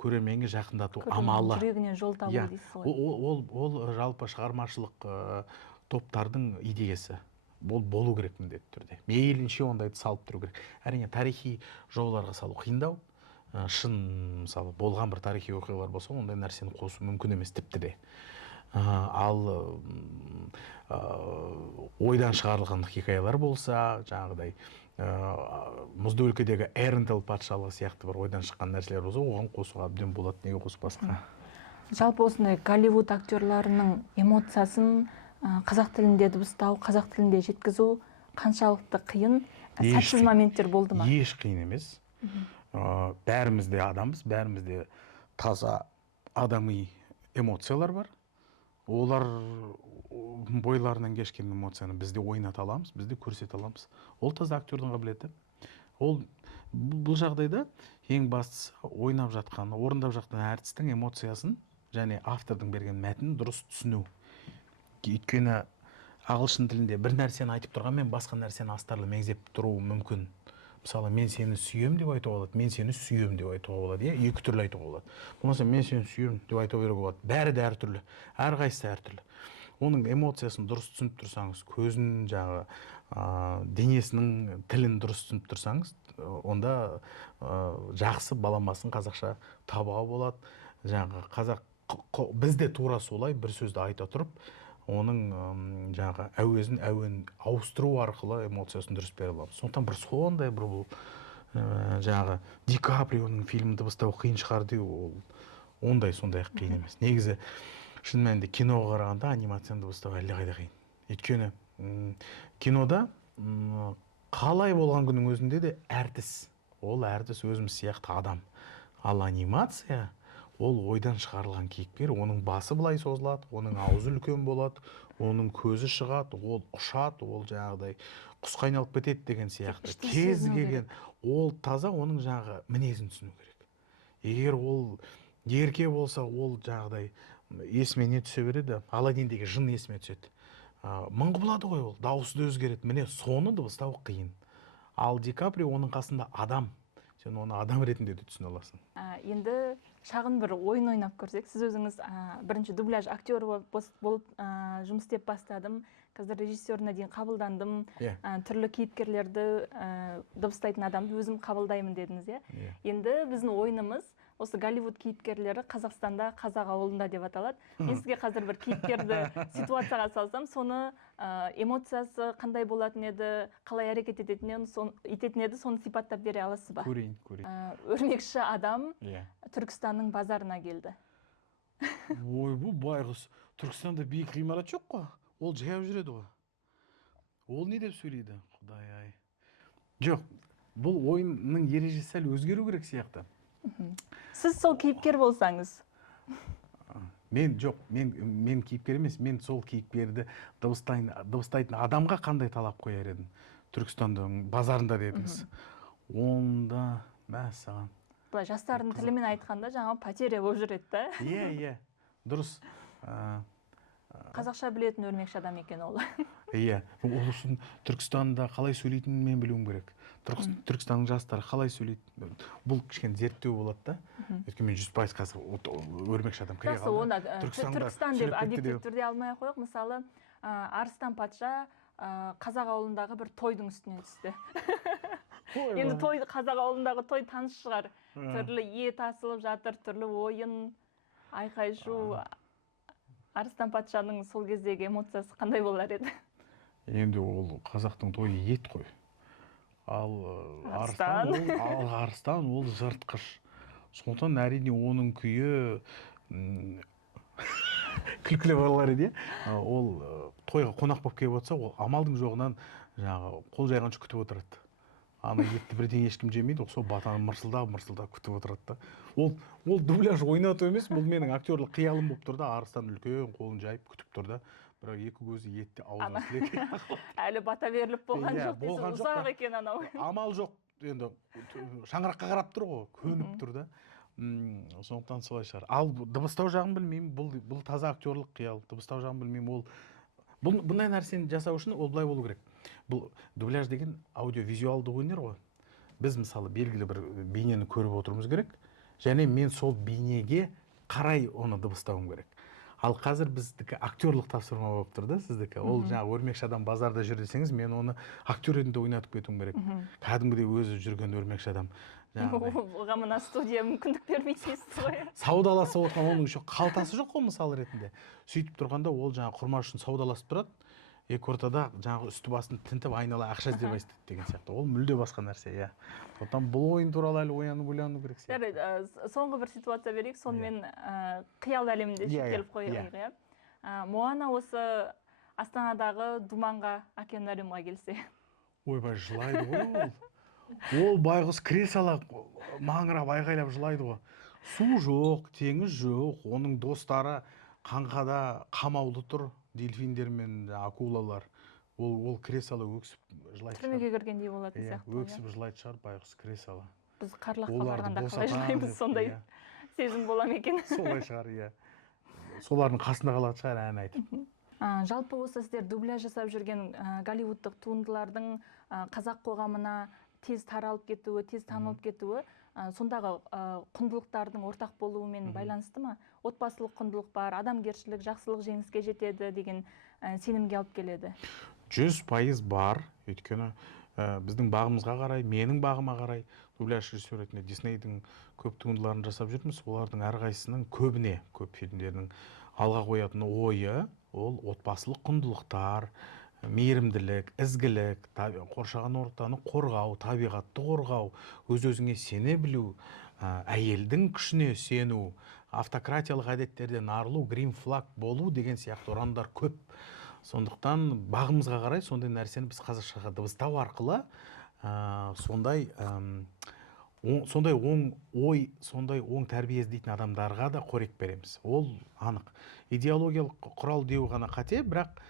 көрерменге жақындату амалы. Жүрегіне жол табу дейсіз ғой. Ол жалпы шығармашылық топтардың идеясы. Болу керек міндетті түрде. Мейлінше ондайды салып тұру керек. Әрине тарихи жобаларға салу қиындау. Шын, мысалы, болған бір тарихи оқиғалар болса, ондай нәрсені қосу мүмкін емес тіпті де. Ал ойдан шығарылған хикаялар болса, жаңағыдай Мұзды өлкедегі Эрентел патшалығы сияқты бір ойдан шыққан нәрселер болса, оған қосуға әбден болады, неге қоспасқа. Жалпы осындай Голливуд актерларының эмоциясын қазақ тілінде дыбыстау, қазақ тілінде жеткізу қаншалықты қиын, сәтсіз моменттер болды ма? Еш қиын емес. Бәрімізде адамбыз, бәрімізде таза адами эмоциялар бар. Олар бойларынан кешкен эмоцияны бізде ойната аламыз, бізде көрсете аламыз. Ол таза актердің қабілеті. Бұл жағдайда ең бастысы ойнап жатқан, орындап жатқан әртістің эмоциясын және автордың берген мәтінін дұрыс түсіну. Өйткені ағылшын тілінде бір нәрсені айтып тұрғанмен басқа нәрсені астарлы меңзеп тұруы мүмкін. мысалы мен сені сүйем деп айтуға болады, мен сені сүйем деп айтуға болады, иә, екі түрлі айтуға болады. Болмаса мен сені сүйем деп айта беруге болады. Бәрі де әртүрлі, әрқайсысы әртүрлі. Оның эмоциясын дұрыс түсініп тұрсаңыз, көзін жағы денесінің тілін дұрыс түсініп тұрсаңыз, онда жақсы баламасын қазақша табуға болады. Жаңағы бізде тура солай бір сөзді айта тұрып, оның жаңағы әуен ауыстыру арқылы эмоциясын дұрыс бере аламыз. Сондықтан бір сондай бір бұл жаңағы Ди Каприоның фильмін дыбыстау қиын шығар деу, ондай сондай қиын емес. Негізі шын мәнінде киноға қарағанда анимацияны дыбыстау әлдеқайда қиын. Өйткені кинода қалай болған күннің өзінде де әртіс. Ол әртіс өзіміз сияқты адам. Ал анимация ол ойдан шығарылған кейіпкер, оның басы былай созылады, оның аузы үлкен болады, оның көзі шығады, ол ұшады, ол жаңағыдай құсқа айналып кетеді деген сияқты. Кез келген ол таза оның жаңағы мінезін түсіну керек. Егер ол ерке болса, ол жаңағыдай есіме не түсе береді, Аладдиндегі жын есіме түседі. Мың құбылады ғой, ол дауысы да өзгереді. Міне соны дыбыстау қиын. Ал Ди Каприо оның қасында адам. Сен оны адам ретінде де түсіне аласың. Енді шағын бір ойын ойнап көрсек, сіз өзіңіз бірінші дубляж актері болып жұмыс істеп бастадым. Қазір режиссеріне дейін қабылдандым. Түрлі кейіпкерлерді дыбыстайтын адамды өзім қабылдаймын дедіңіз, иә? Енді біздің ойынымыз осы Голливуд кейіпкерлері Қазақстанда қазақ ауылында деп аталады. Мен сізге қазір бір кейіпкерді ситуацияға салсам, соны эмоциясы қандай болатын еді, қалай әрекет ететін еді, соны сипаттап бере аласыз ба? Көрейін. Өрмекші адам Түркістанның базарына келді. Ой, бұл байғұс. Түркістанда биік ғимарат жоқ қой. Ол жаяу жүреді ғой. Ол не деп сөйлейді? Құдай-ай. Жоқ, бұл ойынның ережесі сәл өзгеру керек сияқты. Сіз сол кейіпкер болсаңыз? Мен кейіпкер емес, мен сол кейіпкерді дыбыстайтын адамға қандай талап қояр едім? Түркістандың базарында дедіңіз. Онда мәссаған. Бұлай жастардың тілімен айтқанда жаңа потеря болып жүреді да? Иә, дұрыс. Қазақша білетін өрмекші адам екен ол. Иә, ол үшін Түркістанда қалай сөйлейтінін мен білуім керек. Түркістанның жастары қалай сөйлейді? Бұл кішкене зерттеу болады да. Өйткені мен 100% қазір өрмекші адам кіре қалды. Түркістан деп объективті түрде алмай қойық. Мысалы, Арыстан патша қазақ ауылындағы бір тойдың үстінен түсті. Енді қазақ ауылындағы той таныс шығар. Түрлі ет асылып жатыр, түрлі ойын, айқай-шу. Арыстан патшаның сол кездегі эмоциясы қандай болар еді? Енді ол қазақтың тойы ет қой. Ал Арыстан ол жыртқыш. Сондықтан әрине оның күйі күлкілі балалар еді. Ол тойға қонақ болып келіп отырса, ол амалдың жоғынан қол жайғанша күтіп отырады. Ана етті бірден ешкім жемейді, сол батаны мырсылдап күтіп отырады. Ол дубляж ойнату емес, бұл менің актерлік қиялым болып тұр да. Арыстан үлкен қолын жайып күтіп тұр да. Бірақ екі көзі етті аузына сілекей. Әлі бата беріліп болған жоқ дейсіз, ұзақ екен анау. Амал жоқ, енді шаңыраққа қарап тұр ғой, көніп тұр да. Сондықтан солай шығар. Ал дыбыстау жағын білмеймін, бұл таза актерлік қиял. Дыбыстау жағын білмеймін, бұндай нәрсені жасау үшін ол былай болу керек. Бұл дубляж деген аудиовизуалды өнер ғой. Біз мысалы белгілі бір бейнені көріп отыруымыз керек, және мен сол бейнеге қарай оны дыбыстауым керек. Ал қазір біздікі актерлық тапсырма болып тұр да, сіздікі. Ол жаңағы өрмекші адам базарда жүр десеңіз, мен оны актер ретінде ойнатып кетуім керек. Кәдімгідей өзі жүрген өрмекші адам. Оған мына студия мүмкіндік бермейсіз ғой. Саудаласып отырған, оның еще қалтасы жоқ қой мысал ретінде. Сөйтіп тұрғанда ол жаңағы құрма үшін саудаласып тұрады. Екі ортада жаңағы үсті басын тінтіп айнала ақша іздеп айтады деген сияқты. Ол мүлде басқа нәрсе, иә. Сондықтан бұл ойын туралы әлі ойлану керек сияқты. Соңғы бір ситуация берейік, сонымен қиял әлемінде шектеліп қойайық, иә. Моана осы Астанадағы Думанға, океанариумға келсе. Ойбай, жылайды ғой ол. Ол байғұс кіре сала маңырап айғайлап жылайды ғой. Су жоқ, теңіз жоқ, оның достары қаңқада қамаулы тұр. Дельфиндер мен акулалар. Ол кіре сала өксіп жылайды шығар. Түрмеге кіргендей болады сияқты. Өксіп жылайды шығар, байғұс кіре сала. Біз Қарлаққа барғанда қалай жылаймыз, сондай сезім бола ма екен? Солай шығар, иә. Солардың қасында қалады шығар ән айтып. Жалпы осы сіздер дубляж жасап жүрген Голливудтық туындылардың қазақ қоғамына тез таралып кетуі, тез танылып кетуі сондағы құндылықтардың ортақ болуымен байланысты ма? Отбасылық құндылық бар, адамгершілік, жақсылық жеңіске жетеді деген сенімге алып келеді. 100% бар. Өйткені біздің бағымызға қарай, менің бағыма қарай дубляж режиссер ретінде Диснейдің көп туындыларын жасап жүрміз. Олардың әрқайсысының көп фильмдерінің алға қоятын ойы ол отбасылық құндылықтар, мейірімділік, ізгілік, қоршаған ортаны қорғау, табиғатты қорғау, өз-өзіңе сене білу, әйелдің күшіне сену, автократиялық әдеттерден арылу, грин флаг болу деген сияқты ұрандар көп. Сондықтан бағымызға қарай сондай нәрсені біз қазақшаға дыбыстау арқылы сондай оң ой, сондай оң тәрбие іздейтін адамдарға да қорек береміз. Ол анық. Идеологиялық құрал деу ғана қате, бірақ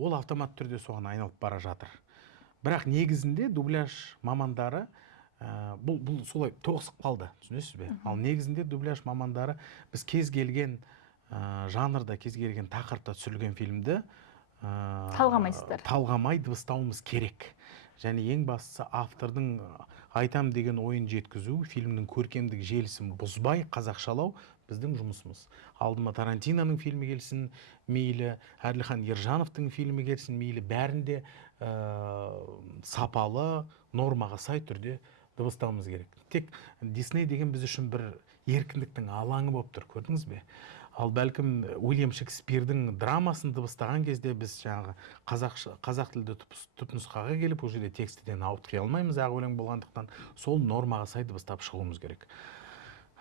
ол автомат түрде соған айналып бара жатыр. Бірақ негізінде дубляж мамандары бұл солай тоғысып қалды, түсінесіз бе? Ал негізінде дубляж мамандары біз кез келген жанрда, кез келген тақырыпта түсірілген фильмді талғамай дыбыстауымыз керек. Және ең бастысы автордың айтам деген ойын жеткізу, фильмнің көркемдік желісін бұзбай қазақшалау біздің жұмысымыз. Алдыма Тарантиноның фильмі келсін, мейлі Әділхан Ержановтың фильмі келсін, мейлі бәрінде сапалы, нормаға сай түрде дыбыстауымыз керек. Тек Дисней деген біз үшін бір еркіндіктің алаңы болып тұр, көрдіңіз бе? Ал бәлкім Уильям Шекспирдің драмасын дыбыстаған кезде біз жаңағы қазақ тілді түпнұсқаға келіп, ол жерде текстіден ауытқи алмаймыз, ақ өлең болғандықтан сол нормаға сай дыбыстап шығуымыз керек.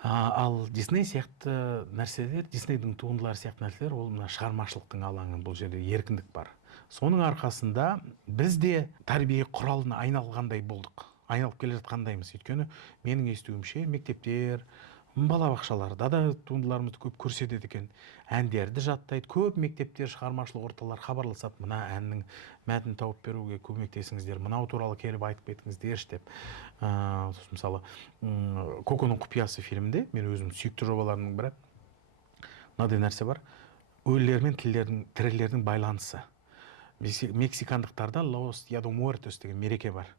Ал Дисней сияқты нәрселер, Диснейдің туындылары сияқты нәрселер, ол мына шығармашылықтың алаңы, бұл жерде еркіндік бар. Соның арқасында біз де тәрбие құралына айналғандай болдық, айналып келе жатқандаймыз. Өйткені менің естуімше мектептер, балабақшаларда да туындыларымызды көп көрсетеді екен. Әндерді жаттайды, көп мектептер, шығармашылық орталар хабарласады, мына әннің мәтінін тауып беруге көмектесіңіздер, мынау туралы келіп айтып кетіңіздерші деп. Мысалы, Коконың құпиясы фильмінде, мен өзім сүйікті жобаларымның бірі, мынадай нәрсе бар. Өлілер мен тірілердің байланысы. Мексикандықтарда Los Dia de Muertos деген мереке бар.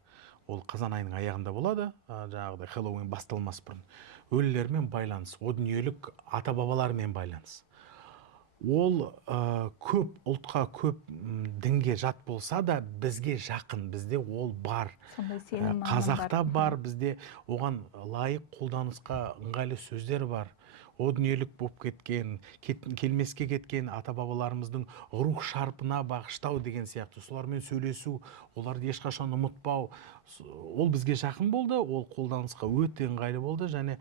Ол қазан айының аяғында болады, жаңағыдай Хэллоуин басталмас бұрын. Өлілермен байланыс, о дүниелік ата-бабалармен байланыс. Ол көп ұлтқа, көп дінге жат болса да, бізге жақын, бізде ол бар. Қазақта бар, бізде оған лайық қолданысқа ыңғайлы сөздер бар. О дүниелік болып кеткен, келмеске кеткен ата-бабаларымыздың рух шарпына бағыштау деген сияқты. Солармен сөйлесу, оларды ешқашан ұмытпау, ол бізге жақын болды, ол қолданысқа өте ыңғайлы болды, және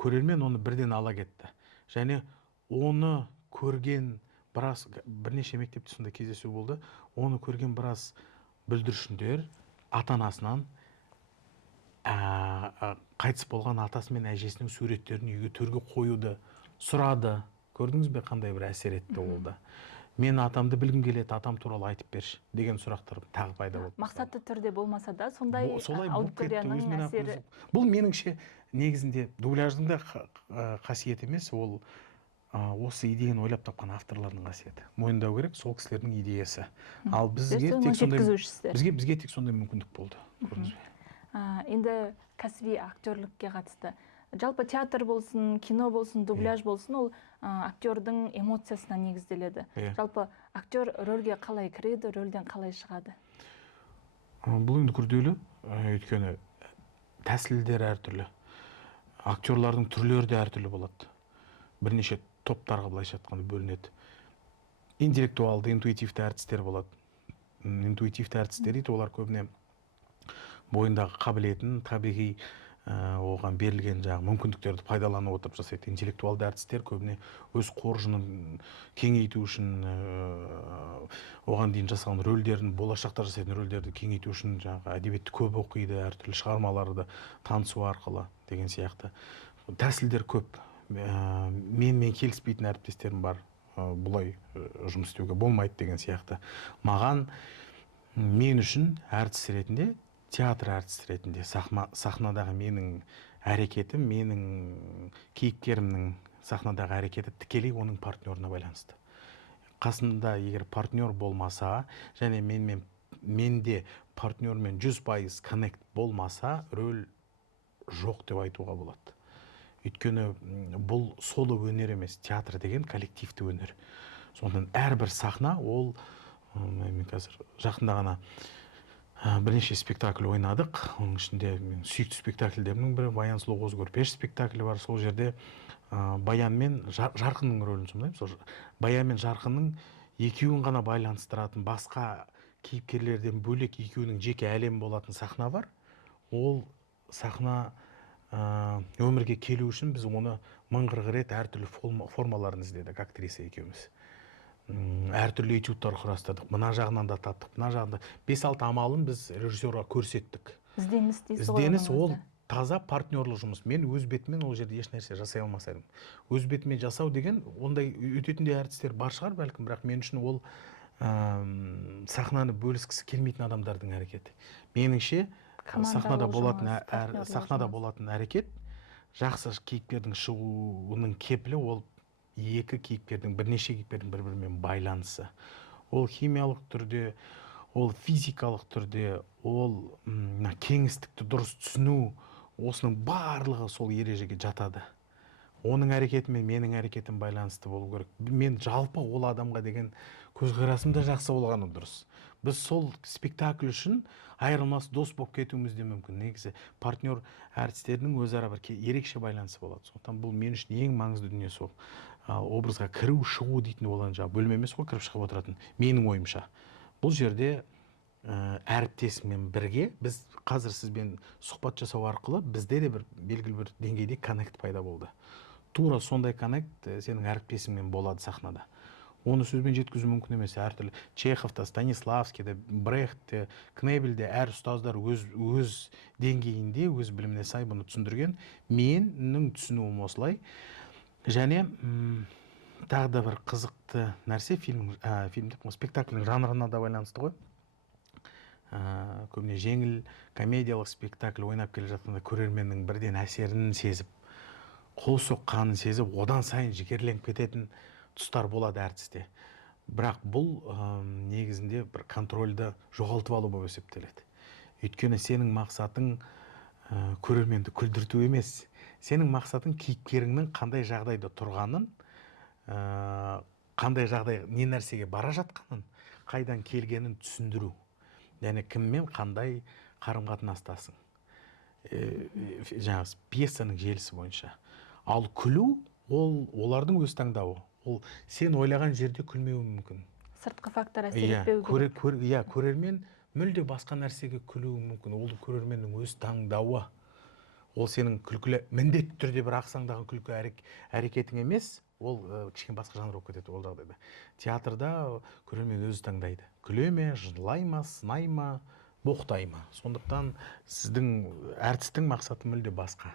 көрермен оны бірден ала кетті. Және оны көрген бірнеше мектепте сондай кездесу болды, оны көрген біраз бүлдіршіндер ата-анасынан қайтыс болған атасы мен әжесінің суреттерін үйге төрге қоюды сұрады. Көрдіңіз бе, қандай бір әсер етті ол да. Мен атамды білгім келеді, атам туралы айтып берші деген сұрақтар тағы пайда болды. Мақсатты түрде болмаса да, сондай аудиторияның әсері. Бұл меніңше негізінде дубляждың да қасиеті емес, ол осы идеяны ойлап тапқан авторлардың қасиеті. Мойындау керек, сол кісілердің идеясы. Ал бізге тек сондай мүмкіндік болды. Көрдіңіз бе? Енді кәсіби актерлікке қатысты. Жалпы театр болсын, кино болсын, дубляж болсын, ол актердің эмоциясына негізделеді. Жалпы актер рөлге қалай кіреді, рөлден қалай шығады? Бұл енді күрделі, өйткені тәсілдер әртүрлі. Актерлардың түрлері де әртүрлі болады. Бірнеше топтарға былайша айтқанда бөлінеді. Интеллектуалды, интуитивті әртістер болады. Интуитивті әртістер дейді, олар көбіне бойындағы қабілетін, табиғи оған берілген мүмкіндіктерді пайдаланып отырып жасайды. Интеллектуалды әртістер көбіне өз қоржынын кеңейту үшін, оған дейін жасаған рөлдерін, болашақта жасайтын рөлдерді кеңейту үшін әдебиетті көп оқиды, әртүрлі шығармаларды танысу арқылы деген сияқты. Тәсілдер көп. Менімен келіспейтін әріптестерім бар, бұлай жұмыс істеуге болмайды деген сияқты. Мен үшін әртіс ретінде, театр әртіс ретінде сахнадағы менің әрекетім, менің кейіпкерімнің сахнадағы әрекеті тікелей оның партнерына байланысты. Қасында егер партнер болмаса, және менімен менде партнермен 100% коннект болмаса, рөл жоқ деп айтуға болады. Өйткені бұл соло өнер емес, театр деген коллективті өнер. Сондықтан әрбір сахна ол, мен қазір жақында ғана бірнеше спектакль ойнадық. Оның ішінде мен сүйікті спектакльдерімнің бірі Баян сұлу қозы көрпеш спектаклі бар. Сол жерде Баян мен Жарқынның рөлін сомдаймын. Сол Баян мен Жарқынның екеуін ғана байланыстыратын, басқа кейіпкерлерден бөлек екеуінің жеке әлемі болатын сахна бар. Ол сахна өмірге келу үшін біз оны 1000 рет әртүрлі формаларын іздедік, актриса екеуміз. Әртүрлі этюдтар құрастырдық. Мына жағынан да таптық, мына жағында 5-6 амалын біз режиссерға көрсеттік. Ізденіс ол таза партнерлық жұмыс. Мен өз бетімен ол жерде еш нәрсе жасай алмасайдым. Өз бетімен жасау деген, ондай өтетінде әртістер бар шығар бәлкім, бірақ мен үшін ол сахнаны бөліскісі келмейтін адамдардың әрекеті. Меніңше сахнада болатын әрекет, жақсы кейіпкердің шығуының кепілі ол бірнеше кейіпкердің бір-бірімен байланысы. Ол химиялық түрде, ол физикалық түрде, ол кеңістікті дұрыс түсіну, осының барлығы сол ережеге жатады. Оның әрекеті мен менің әрекетім байланысты болу керек. Мен жалпы ол адамға деген көзқарасым да жақсы болғаны дұрыс. Біз сол спектакль үшін айырылмас дос болып кетуіміз де мүмкін. Негізі партнер әртістердің өзара бір ерекше байланысы болады. Сондықтан бұл мен үшін ең маңызды дүние сол. Образға кіру, шығу дейтін olan жаңа бөлме емес қой, кіріп шығып отыратын. Менің ойымша. Бұл жерде әріптесіммен бірге біз қазір сізбен сұхбат жасау арқылы бізде де бір белгілі бір деңгейде коннект пайда болды. Тура сондай коннект сенің әріптесіңмен болады сахнада. Оны сөзбен жеткізу мүмкін емес. Әртүрлі Чеховта, Станиславскийде, Брехтте, Кнебельде әр ұстаздар өз деңгейінде, өз біліміне сай бұны түсіндірген. Менің түсінуім осылай. Және тағы да бір қызықты нәрсе спектакльдің жанрына да байланысты ғой. Көбіне жеңіл комедиялық спектакль ойнап келе жатқанда көрерменнің бірден әсерін сезіп, қол соққанын сезіп, одан сайын жігерленіп кететін тұстар болады әртісте. Бірақ бұл негізінде бір контрольді жоғалтып алу болып есептеледі. Өйткені сенің мақсатың көрерменді күлдірту емес. Сенің мақсатың кейіпкеріңнің қандай жағдайда тұрғанын, қандай жағдай, не нәрсеге бара жатқанын, қайдан келгенін түсіндіру. Яғни кіммен қандай қарым-қатынастасың. Жаңағы пьесаның желісі бойынша. Ал күлу олардың өз таңдауы. Ол сен ойлаған жерде күлмеуі мүмкін. Сыртқы фактор әсер етпеу керек. Көрермен мүлде басқа нәрсеге күлуі мүмкін. Ол көрерменнің өз таңдауы. Ол сенің күлкілі, міндетті түрде бір ақсаңдағы күлкі әрекетің емес, ол кішкене басқа жанр болып кетеді ол жағдайда. Театрда көрермен өзі таңдайды. Күле ме, жылай ма, сынай ма, боқтай ма. Сондықтан сіздің әртістің мақсаты мүлде басқа.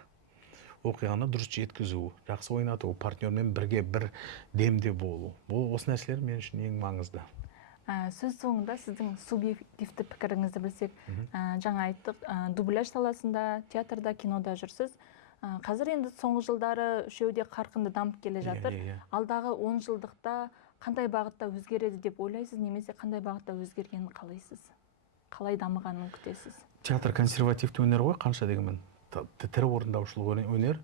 Оқиғаны дұрыс жеткізу, жақсы ойнату, партнермен бірге бір демде болу. Осы нәрселер мен үшін ең маңызды. Сөз соңында сіздің субъективті пікіріңізді білсек, жаңа айттық, дубляж саласында, театрда, кинода жүрсіз. Қазір енді соңғы жылдары үшеуде қарқынды дамып келе жатыр. Алдағы 10 жылдықта қандай бағытта өзгереді деп ойлайсыз, немесе қандай бағытта өзгергенін қалайсыз? Қалай дамығанын күтесіз? Театр консервативті өнер ғой, қанша дегенмен. Тірі орындаушылық өнер.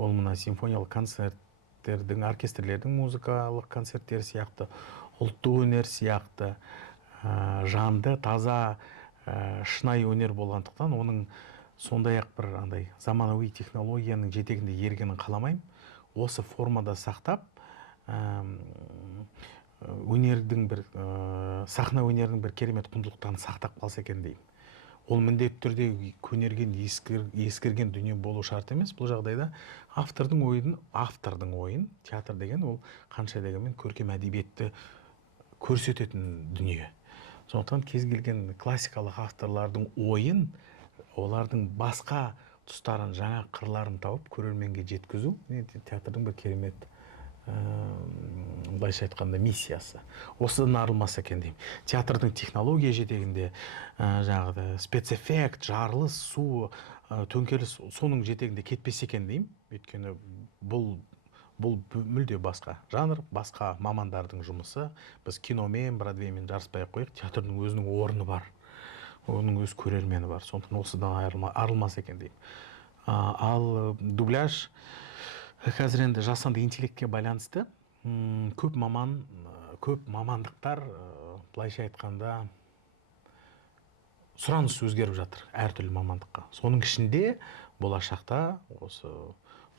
Ол мына симфониялық концерттердің, оркестрлердің музыкалық концерттері сияқты, ұлттық өнер сияқты жанды, таза, шынайы өнер болғандықтан, оның сондай-ақ бір заманауи технологияның жетегінде ергенін қаламаймын. Осы формада сақтап, сахна өнерінің бір керемет құндылықтарын сақтап қалса екен деймін. Ол міндетті түрде көнерген, ескірген дүние болу шарт емес. Бұл жағдайда автордың ойын, театр деген ол қанша дегенмен көркем әдебиетті көрсететін дүние. Сондықтан кез келген классикалық авторлардың ойын, олардың басқа тұстарын, жаңа қырларын тауып көрерменге жеткізу театрдың бір керемет былайша айтқанда миссиясы. Осыдан арылмас екен деймін. Театрдың технология жетегінде жаңағы спецэффект, жарылыс, су, төңкеріс соның жетегінде кетпесе екен деймін. Өйткені бұл бұл мүлде басқа жанр, басқа мамандардың жұмысы. Біз киномен, бродвеймен жарыспай ақ қояйық, театрдың өзінің орны бар, оның өз көрермені бар, сондықтан осыдан арылмас екен деймін. Ал дубляж қазір енді жасанды интеллектке байланысты көп мамандықтар, былайша айтқанда, сұраныс өзгеріп жатыр әртүрлі мамандыққа. Соның ішінде болашақта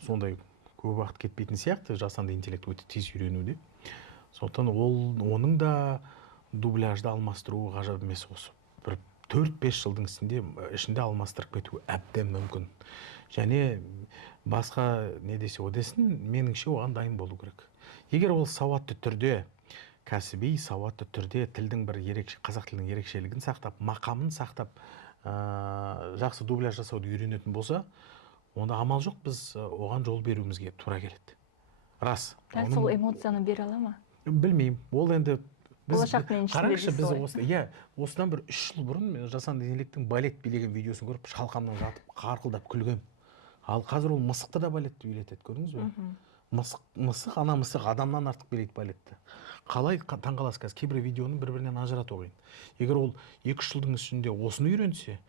сондай көп уақыт кетпейтін сияқты жасанды интеллект өте тез үйренуде. Сондықтан оның да дубляжды алмастыруы ғажап емес. Осы бір 4-5 жылдың ішінде алмастырып кетуі әбден мүмкін. Және басқа не десе о десін, меніңше оған дайын болу керек. Егер ол сауатты түрде, кәсіби сауатты түрде тілдің бір қазақ тілінің ерекшелігін сақтап, мақамын сақтап, жақсы дубляж жасауды үйренетін болса, онда амал жоқ, біз оған жол беруімізге тура келеді. Рас. Сол эмоцияны бере ала ма? Білмеймін. Ол енді болашақтың еншісінде дейсіз ғой. Осыдан бір 3 жыл бұрын мен жасанды интеллекттің балет билеген видеосын көріп, шалқамнан жатып, қарқылдап күлгем. Ал қазір ол мысықты да балетті билетеді, көрдіңіз бе? Мысық, ана мысық адамнан артық билейді балетті. Қалай таңғаласыз қазір, кейбір видеоны бір-бірінен ажырату қиын. Егер ол 2 жылдың ішінде осыны үйренсе,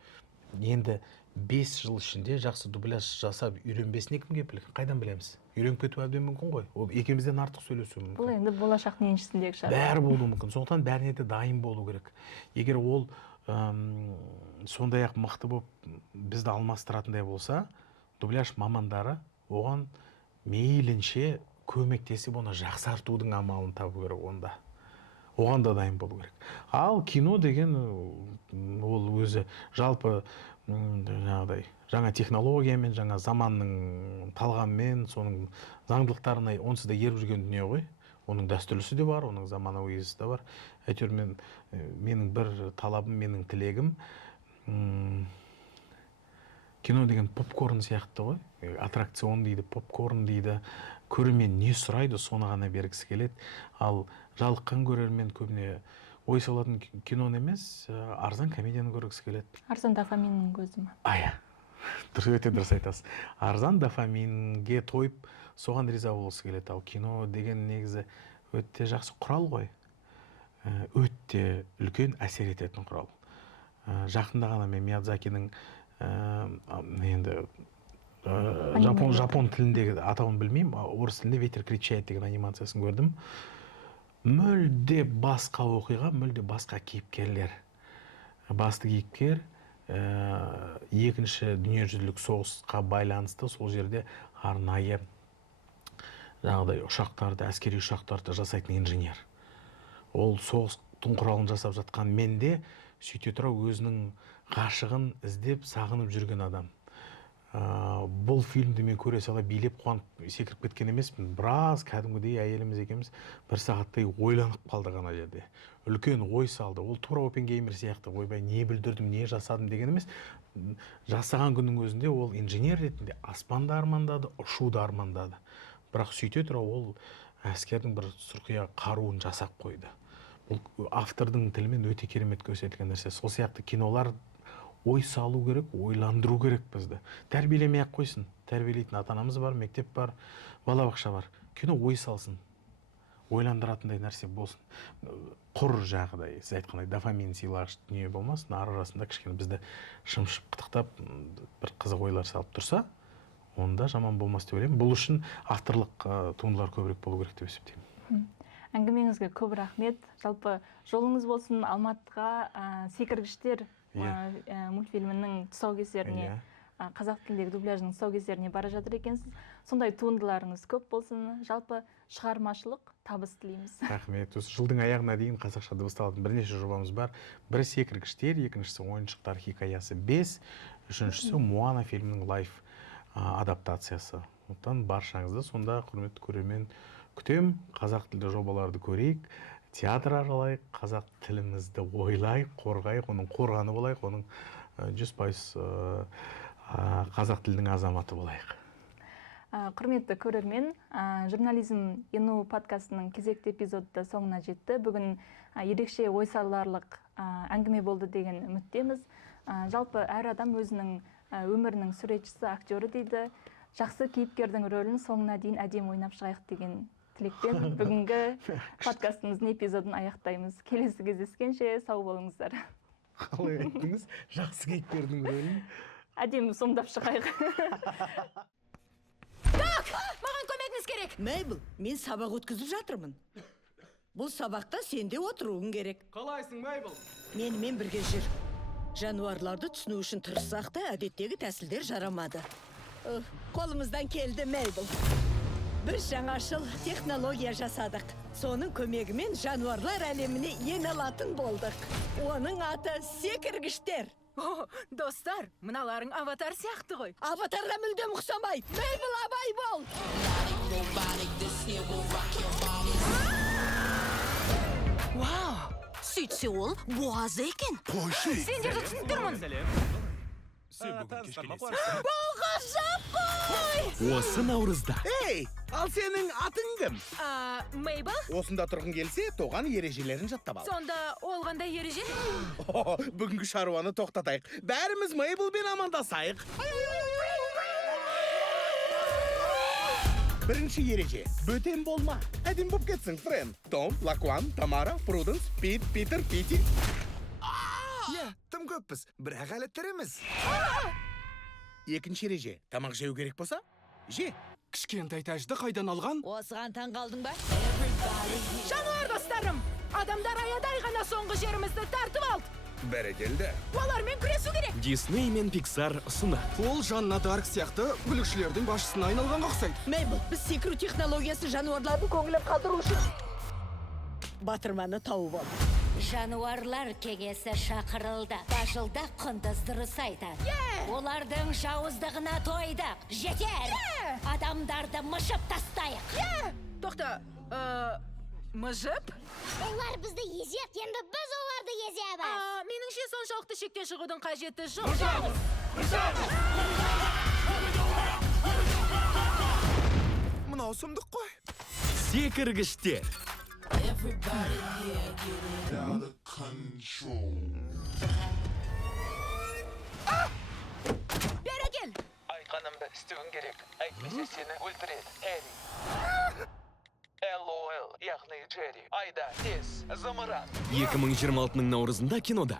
енді 5 жыл ішінде жақсы дубляж жасап үйренбесіне кімге біледі? Қайдан білеміз? Үйреніп кету әбден мүмкін ғой. Ол екеумізден артық сөйлесуі мүмкін. Бұл енді болашақтың еншісіндегі шаруа. Бәрі болуы мүмкін. Сондықтан бәріне де дайын болу керек. Егер ол сондай-ақ мықты болып бізді алмастыратындай болса, дубляж мамандары оған мейлінше көмектесіп, оны жақсартудың амалын табу керек онда. Оған да дайын болу керек. Ал кино деген ол өзі жалпы жаңағыдай жаңа технологиямен, жаңа заманның талғамымен, соның заңдылықтарына онсыз да еріп жүрген дүние ғой. Оның дәстүрлісі де бар, оның заманауисі де бар. Әйтеуір менің бір талабым, менің тілегім, кино деген попкорн сияқты ғой. Аттракцион дейді, попкорн дейді. Көрермен не сұрайды, соны ғана бергісі келеді. Ал жалыққан көрермен көбіне ой салатын киноны емес, арзан комедияны көргісі келеді. Арзан дофаминнің көзі ма? Өте дұрыс айтасыз. Арзан дофаминге тойып, соған риза болғысы келеді. Ал кино деген негізі өте жақсы құрал ғой. Өте үлкен әсер ететін құрал. Жақында ғана мен Миядзакиның енді жапон тіліндегі атауын білмеймін, орыс тілінде «Ветер кричает» деген анимациясын көрдім. Мүлде басқа оқиға, мүлде басқа кейіпкерлер. Басты кейіпкер екінші дүниежүзілік соғысқа байланысты сол жерде арнайы жаңағыдай ұшақтарды, әскери ұшақтарды жасайтын инженер. Ол соғыстың құралын жасап жатқан менде сөйте тұра өзінің ғашығын іздеп, сағынып жүрген адам. Бұл фильмді мен көре сала билеп қуанып секіріп кеткен емеспін. Біраз кәдімгідей әйеліміз екеуміз бір сағаттай ойланып қалды ғана жерде. Үлкен ой салды. Ол тура Оппенгеймер сияқты ойбай не бүлдірдім, не жасадым деген емес. Жасаған күннің өзінде ол инженер ретінде аспанды армандады, ұшуды армандады. Бірақ сөйте тұра ол әскердің бір сұрқия қаруын жасап қойды. Бұл автордың тілімен өте керемет көрсетілген нәрсе. Сол сияқты кинолар ой салу керек, ойландыру керек бізді. Тәрбиелемей ақ қойсын. Тәрбиелейтін ата-анамыз бар, мектеп бар, балабақша бар. Кино ой салсын. Ойландыратындай нәрсе болсын. Құр жағдай, сіз айтқандай дофамин сыйлағыш дүние болмасын, арасында кішкене бізді шымшып қытықтап, бір қызық ойлар салып тұрса, онда жаман болмас деп ойлаймын. Бұл үшін авторлық туындылар көбірек болу керек деп есептеймін. Әңгімеңізге көп рахмет. Жалпы жолыңыз болсын Алматыға секіргіштер мультфильмінің тұсаукесеріне, қазақ тіліндегі дубляжның тұсаукесеріне бара жатыр екенсіз. Сондай туындыларыңыз көп болсын. Жалпы шығармашылық табыс тілейміз. Рахмет. Осы жылдың аяғына дейін қазақша дыбысталатын бірнеше жобамыз бар. Бірі секіргіштер, екіншісі ойыншықтар хикаясы 5, үшіншісі Моана фильмінің лайф адаптациясы. Одан баршаңызды сонда құрметті көрермен күтем. Қазақ тілді жобаларды көрейік, театр аралайық, қазақ тілімізді ойлайық, қорғайық, оның қорғаны болайық, оның 100% қазақ тілдің азаматы болайық. Құрметті көрермен, журнализм ену подкастының кезекті эпизоды соңына жетті. Бүгін ерекше ой саларлық әңгіме болды деген үміттеміз. Жалпы әр адам өзінің өмірінің суретшісі, актері дейді. жакшы кейіпкердің рөлін соңына дейін әдемі ойнап шығайық деген тілекпен бүгінгі подкастымыздың эпизодын аяқтаймыз. Келесі кездескенше сау болыңыздар. Қалай айттыңыз? Жақсы кейіпкердің рөлін әдемі сомдап шығайық. Так, маған көмегіңіз керек. Мейбл, мен сабақ өткізіп жатырмын. Бұл сабақта сенде отыруың керек. Қалайсың, Мейбл? Менімен бірге жүр. Жануарларды түсіну үшін тырыссақ та, әдеттегі тәсілдер жарамады. Қолымыздан келді, Мейбл. Біз жаңашыл технология жасадық. Соның көмегімен жануарлар әлеміне ене алатын болдық. Оның аты секіргіштер. О, достар, мыналарың аватар сияқты ғой. Аватарға мүлдем ұқсамайды. Мейбл, абай бол! Вау, сөйтсе ол буазы екен. Қойшы! Сендерді түсіндірмін. Бұл ғажап қой! Осы наурызда. Ей, ал сенің атың кім? Мейбл, Осында тұрғын келсе, тоған ережелерін жаттап ал. сонда ол қандай ереже? Бүгінгі шаруаны тоқтатайық. Бәріміз Мейблмен амандасайық. Бірінші ереже, бөтен болма. Әдем боп кетсің, Френ. Том, Лакуан, Тамара, Пруденс, Пит, Питер, Пити. Тым көппіз, бірақ әлі тіріміз. Екінші ереже, тамақ жеу керек болса, же. Кішкентай тәжді қайдан алған? Осыған таң қалдың ба? Жануар достарым, адамдар аядай ғана соңғы жерімізді тартып алды. Бәрекелді. Олармен күресу керек. Дисней мен Pixar ұсынады. Ол Жанна Дарк сияқты бүлікшілердің басшысына айналғанға ұқсайды. Мейбл, біз секіру технологиясы жануарлардың көңілін қалдыру үшін батырманы тауып ал. Жануарлар кеңесі шақырылды. Бажылда құндыз дұрыс айтады. Олардың жауыздығына тойдық. Жетер! Адамдарды мышып тастайық. Тоқта, мыжып? Олар бізді езет, енді біз оларды еземіз. Меніңше соншалықты шектен шығудың қажеті жоқ. Мынау сұмдық қой. Секіргіштер. Бері кел! Айтқанымды істеуің керек. Әйтпесе сені өлтіреді, Эри. LOL, яғни Джерри. Айда, тез, зымыран. 2026 наурызында кинода.